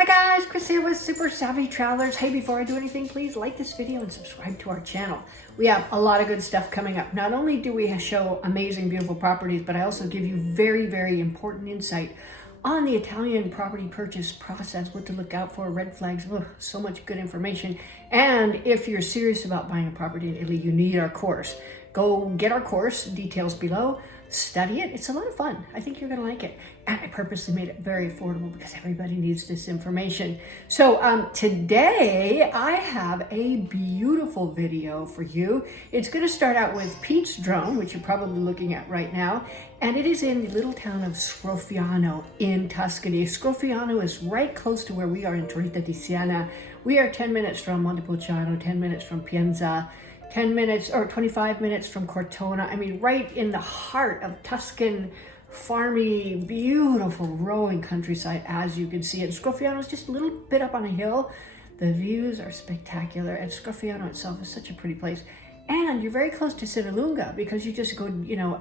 Hi guys, Chris here with Super Savvy Travelers. Hey, before I do anything, please like this video and subscribe to our channel. We have a lot of good stuff coming up. Not only do we show amazing, beautiful properties, but I also give you very, very important insight on the Italian property purchase process, what to look out for, red flags, so much good information. And if you're serious about buying a property in Italy, you need our course. Go get our course, details below. Study it. It's a lot of fun. I think you're going to like it. And I purposely made it very affordable because everybody needs this information. So today I have a beautiful video for you. It's going to start out with Pete's drone, which you're probably looking at right now. And it is in the little town of Scrofiano in Tuscany. Scrofiano is right close to where we are in Torretta di Siena. We are 10 minutes from Montepulciano, 10 minutes from Pienza, 10 minutes or 25 minutes from Cortona. I mean, right in the heart of Tuscan, farmy, beautiful rolling countryside, as you can see. And Scrofiano is just a little bit up on a hill. The views are spectacular, and Scrofiano itself is such a pretty place. And you're very close to Siena because you just go,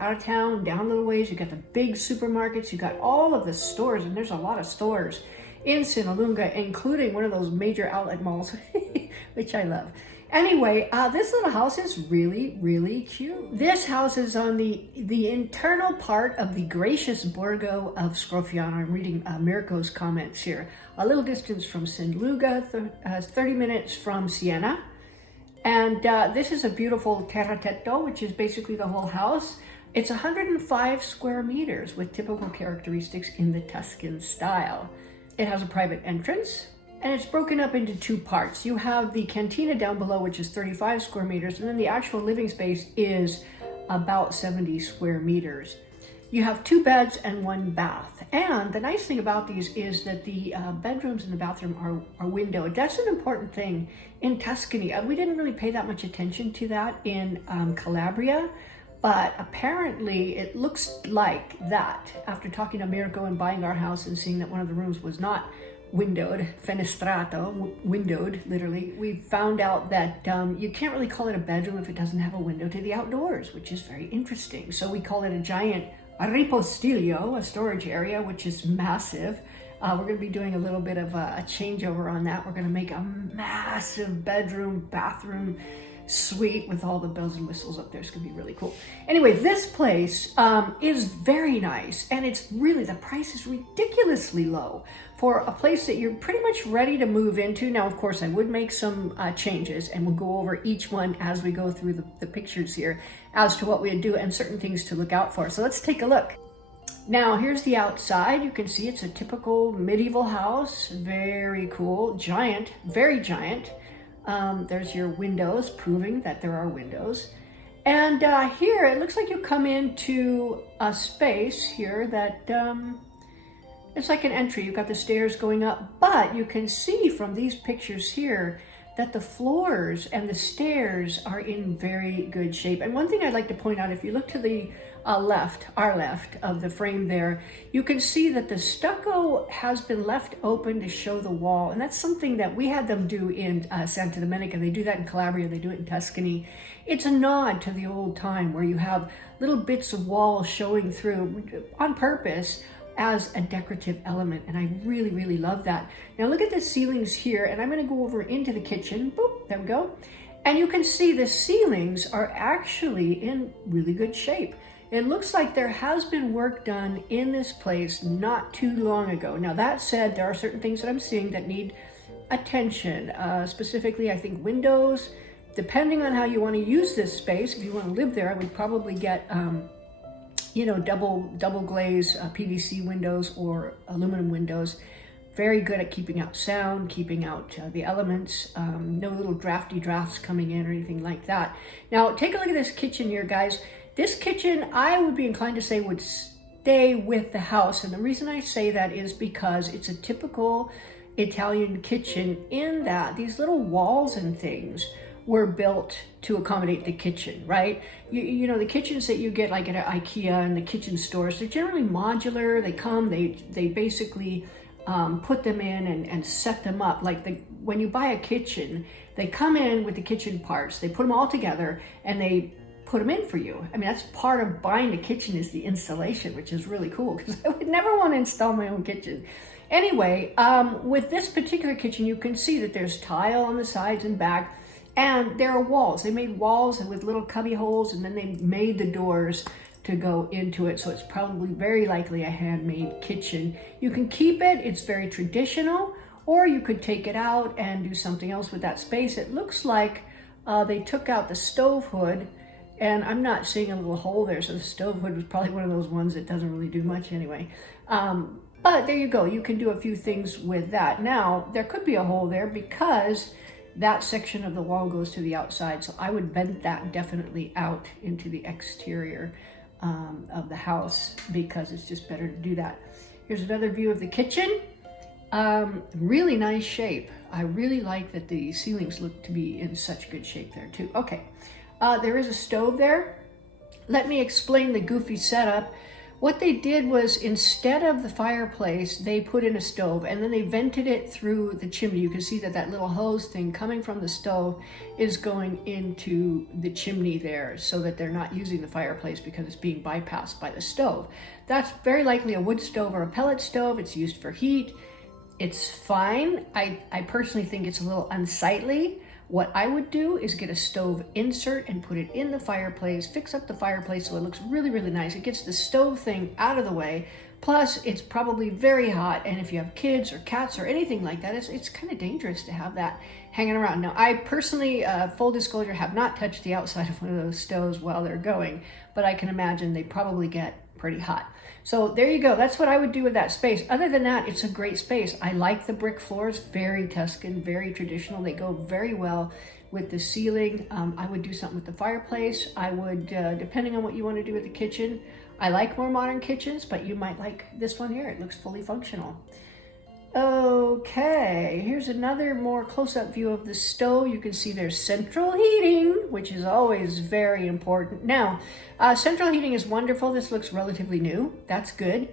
out of town, down a little ways. You got the big supermarkets, you got all of the stores, and there's a lot of stores in Siena, including one of those major outlet malls, which I love. Anyway, this little house is really, really cute. This house is on the internal part of the gracious Borgo of Scrofiano. I'm reading Mirko's comments here. A little distance from Siena, 30 minutes from Siena. And this is a beautiful terra, which is basically the whole house. It's 105 square meters with typical characteristics in the Tuscan style. It has a private entrance. And it's broken up into two parts. You have the cantina down below, which is 35 square meters, and then the actual living space is about 70 square meters. You have 2 beds and 1 bath. And the nice thing about these is that the bedrooms and the bathroom are windowed. That's an important thing in Tuscany. We didn't really pay that much attention to that in Calabria, but apparently it looks like that after talking to Mirko and buying our house and seeing that one of the rooms was not windowed, fenestrato, windowed, literally. We found out that you can't really call it a bedroom if it doesn't have a window to the outdoors, which is very interesting. So we call it a giant ripostiglio, a storage area, which is massive. We're going to be doing a little bit of a changeover on that. We're going to make a massive bedroom, bathroom, suite with all the bells and whistles up there. It's gonna be really cool. Anyway, this place is very nice, and it's really, the price is ridiculously low for a place that you're pretty much ready to move into. Now, of course, I would make some changes, and we'll go over each one as we go through the pictures here as to what we would do and certain things to look out for. So let's take a look. Now, here's the outside. You can see it's a typical medieval house. Very cool, giant, very giant. There's your windows, proving that there are windows. And here, it looks like you come into a space here that it's like an entry. You've got the stairs going up, but you can see from these pictures here that the floors and the stairs are in very good shape. And one thing I'd like to point out, if you look to the our left of the frame there, you can see that the stucco has been left open to show the wall. And that's something that we had them do in Santa Domenica. They do that in Calabria, they do it in Tuscany. It's a nod to the old time where you have little bits of wall showing through on purpose as a decorative element, and I really, really love that. Now look at the ceilings here, and I'm going to go over into the kitchen. Boop, there we go. And you can see the ceilings are actually in really good shape. It looks like there has been work done in this place not too long ago. Now that said, there are certain things that I'm seeing that need attention. Specifically, I think windows. Depending on how you want to use this space, if you want to live there, I would probably get double glaze PVC windows or aluminum windows. Very good at keeping out sound, keeping out the elements, no little drafty drafts coming in or anything like that. Now take a look at this kitchen here, guys. This kitchen, I would be inclined to say, would stay with the house. And the reason I say that is because it's a typical Italian kitchen in that these little walls and things were built to accommodate the kitchen, right? You know, the kitchens that you get like at IKEA and the kitchen stores, they're generally modular. They come, they basically put them in and set them up. Like when you buy a kitchen, they come in with the kitchen parts, they put them all together, and they put them in for you. I mean, that's part of buying a kitchen is the installation, which is really cool because I would never want to install my own kitchen. Anyway, with this particular kitchen, you can see that there's tile on the sides and back, and there are walls. They made walls with little cubby holes, and then they made the doors to go into it. So it's probably very likely a handmade kitchen. You can keep it, it's very traditional, or you could take it out and do something else with that space. It looks like they took out the stove hood, and I'm not seeing a little hole there. So the stove hood was probably one of those ones that doesn't really do much anyway. But there you go, you can do a few things with that. Now, there could be a hole there because that section of the wall goes to the outside. So I would vent that definitely out into the exterior of the house because it's just better to do that. Here's another view of the kitchen. Really nice shape. I really like that the ceilings look to be in such good shape there too. Okay, there is a stove there. Let me explain the goofy setup. What they did was instead of the fireplace, they put in a stove and then they vented it through the chimney. You can see that that little hose thing coming from the stove is going into the chimney there so that they're not using the fireplace because it's being bypassed by the stove. That's very likely a wood stove or a pellet stove. It's used for heat. It's fine. I personally think it's a little unsightly. What I would do is get a stove insert and put it in the fireplace, fix up the fireplace so it looks really, really nice. It gets the stove thing out of the way. Plus, it's probably very hot, and if you have kids or cats or anything like that, it's kind of dangerous to have that hanging around. Now, I personally, full disclosure, have not touched the outside of one of those stoves while they're going, but I can imagine they probably get pretty hot. So there you go. That's what I would do with that space. Other than that, it's a great space. I like the brick floors, very Tuscan, very traditional. They go very well with the ceiling. I would do something with the fireplace. I would, depending on what you want to do with the kitchen. I like more modern kitchens, but you might like this one here. It looks fully functional. Okay, here's another more close-up view of the stove. You can see there's central heating, which is always very important. Now, central heating is wonderful. This looks relatively new. That's good.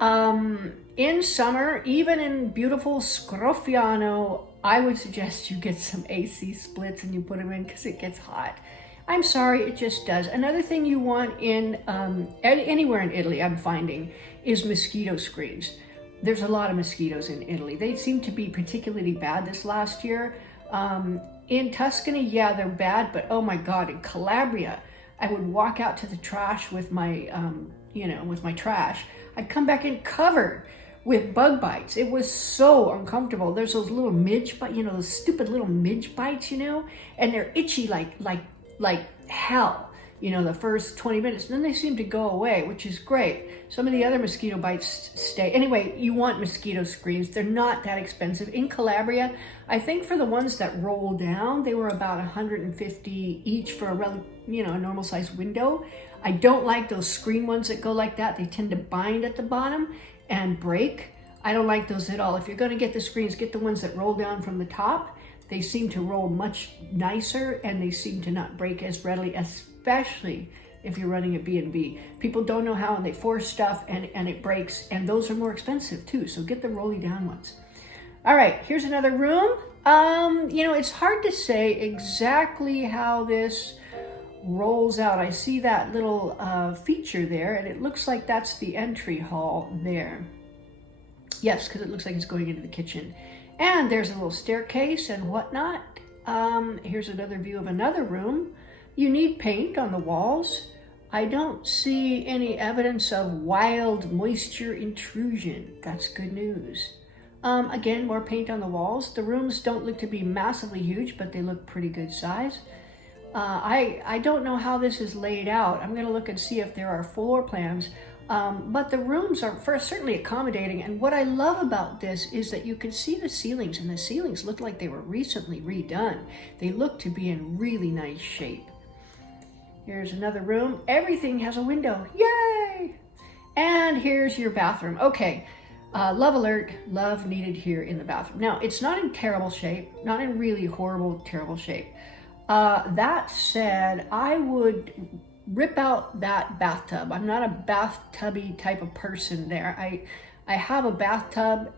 In summer, even in beautiful Scroffiano, I would suggest you get some AC splits and you put them in because it gets hot. I'm sorry, it just does. Another thing you want in anywhere in Italy, I'm finding, is mosquito screens. There's a lot of mosquitoes in Italy. They seem to be particularly bad this last year. In Tuscany, yeah, they're bad, but oh my God, in Calabria, I would walk out to the trash with my, with my trash. I'd come back in covered with bug bites. It was so uncomfortable. There's those little midge bites, those stupid little midge bites, and they're itchy like hell. The first 20 minutes, and then they seem to go away, which is great. Some of the other mosquito bites stay. Anyway, you want mosquito screens. They're not that expensive. In Calabria, I think for the ones that roll down, they were about 150 each for a normal sized window. I don't like those screen ones that go like that. They tend to bind at the bottom and break. I don't like those at all. If you're gonna get the screens, get the ones that roll down from the top. They seem to roll much nicer and they seem to not break as readily, especially if you're running a B&B. People don't know how and they force stuff and it breaks, and those are more expensive too. So get the rolly down ones. All right, here's another room. It's hard to say exactly how this rolls out. I see that little feature there and it looks like that's the entry hall there. Yes, because it looks like it's going into the kitchen. And there's a little staircase and whatnot. Here's another view of another room. You need paint on the walls. I don't see any evidence of wild moisture intrusion. That's good news. Again, more paint on the walls. The rooms don't look to be massively huge, but they look pretty good size. I don't know how this is laid out. I'm going to look and see if there are floor plans. But the rooms are certainly accommodating. And what I love about this is that you can see the ceilings, and the ceilings look like they were recently redone. They look to be in really nice shape. Here's another room. Everything has a window. Yay! And here's your bathroom. Okay, love alert, love needed here in the bathroom. Now, it's not in terrible shape, not in really horrible, terrible shape. That said, I would rip out that bathtub. I'm not a bathtubby type of person there. I have a bathtub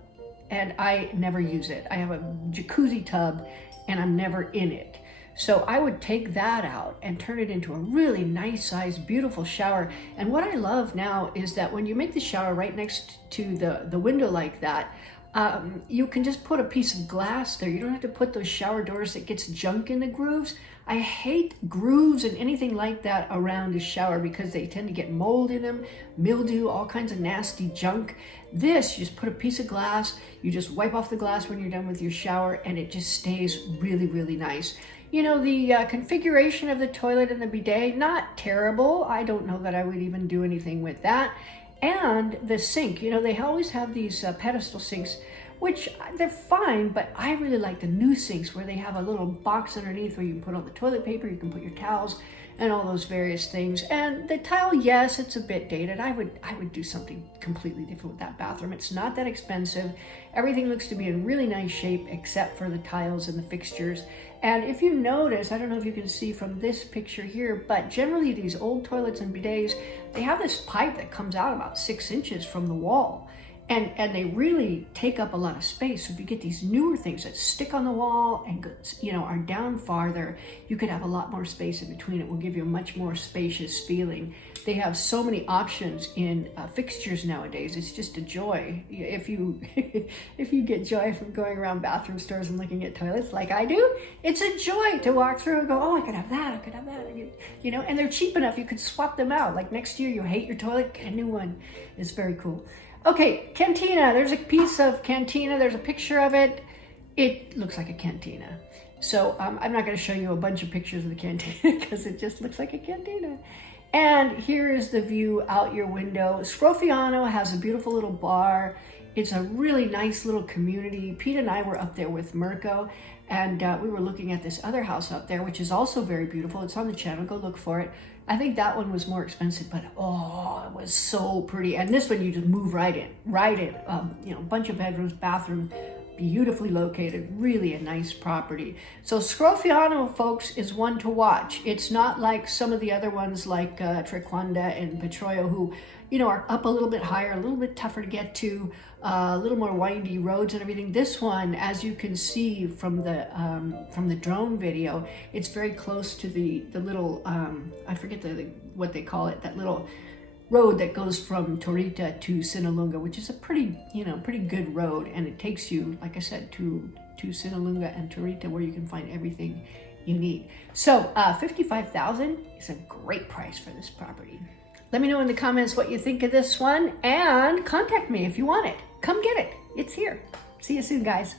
and I never use it. I have a jacuzzi tub and I'm never in it. So I would take that out and turn it into a really nice size, beautiful shower. And what I love now is that when you make the shower right next to the window like that, you can just put a piece of glass there. You don't have to put those shower doors that gets junk in the grooves. I hate grooves and anything like that around a shower because they tend to get mold in them, mildew, all kinds of nasty junk. This, you just put a piece of glass, you just wipe off the glass when you're done with your shower, and it just stays really, really nice. You know, the configuration of the toilet and the bidet, not terrible. I don't know that I would even do anything with that. And the sink, you know, they always have these pedestal sinks, which they're fine, but I really like the new sinks where they have a little box underneath where you can put all the toilet paper, you can put your towels and all those various things. And the tile, yes, it's a bit dated. I would do something completely different with that bathroom. It's not that expensive. Everything looks to be in really nice shape except for the tiles and the fixtures. And if you notice, I don't know if you can see from this picture here, but generally these old toilets and bidets, they have this pipe that comes out about 6 inches from the wall. And they really take up a lot of space. So if you get these newer things that stick on the wall and, you know, are down farther, you could have a lot more space in between. It will give you a much more spacious feeling. They have so many options in fixtures nowadays. It's just a joy. If you if you get joy from going around bathroom stores and looking at toilets like I do, it's a joy to walk through and go, oh, I could have that, I could have that. You know, and they're cheap enough. You could swap them out. Like next year, you hate your toilet, get a new one. It's very cool. Okay, cantina. There's a piece of cantina. There's a picture of it. It looks like a cantina. So I'm not going to show you a bunch of pictures of the cantina because it just looks like a cantina. And here is the view out your window. Scrofiano has a beautiful little bar. It's a really nice little community. Pete and I were up there with Mirko, and we were looking at this other house up there, which is also very beautiful. It's on the channel. Go look for it. I think that one was more expensive, but oh, it was so pretty. And this one, you just move right in. You know, bunch of bedrooms, bathrooms, beautifully located, really a nice property. So Scrofiano, folks, is one to watch. It's not like some of the other ones like Trequanda and Petroio, who, you know, are up a little bit higher, a little bit tougher to get to, a little more windy roads and everything. This one, as you can see from the drone video, it's very close to the little, I forget what they call it, that little road that goes from Torita to Sinalunga, which is a pretty good road, and it takes you, like I said, to Sinalunga and Torita, where you can find everything you need. So $55,000 is a great price for this property. Let me know in the comments what you think of this one, and contact me if you want it. Come get it. It's here. See you soon, guys.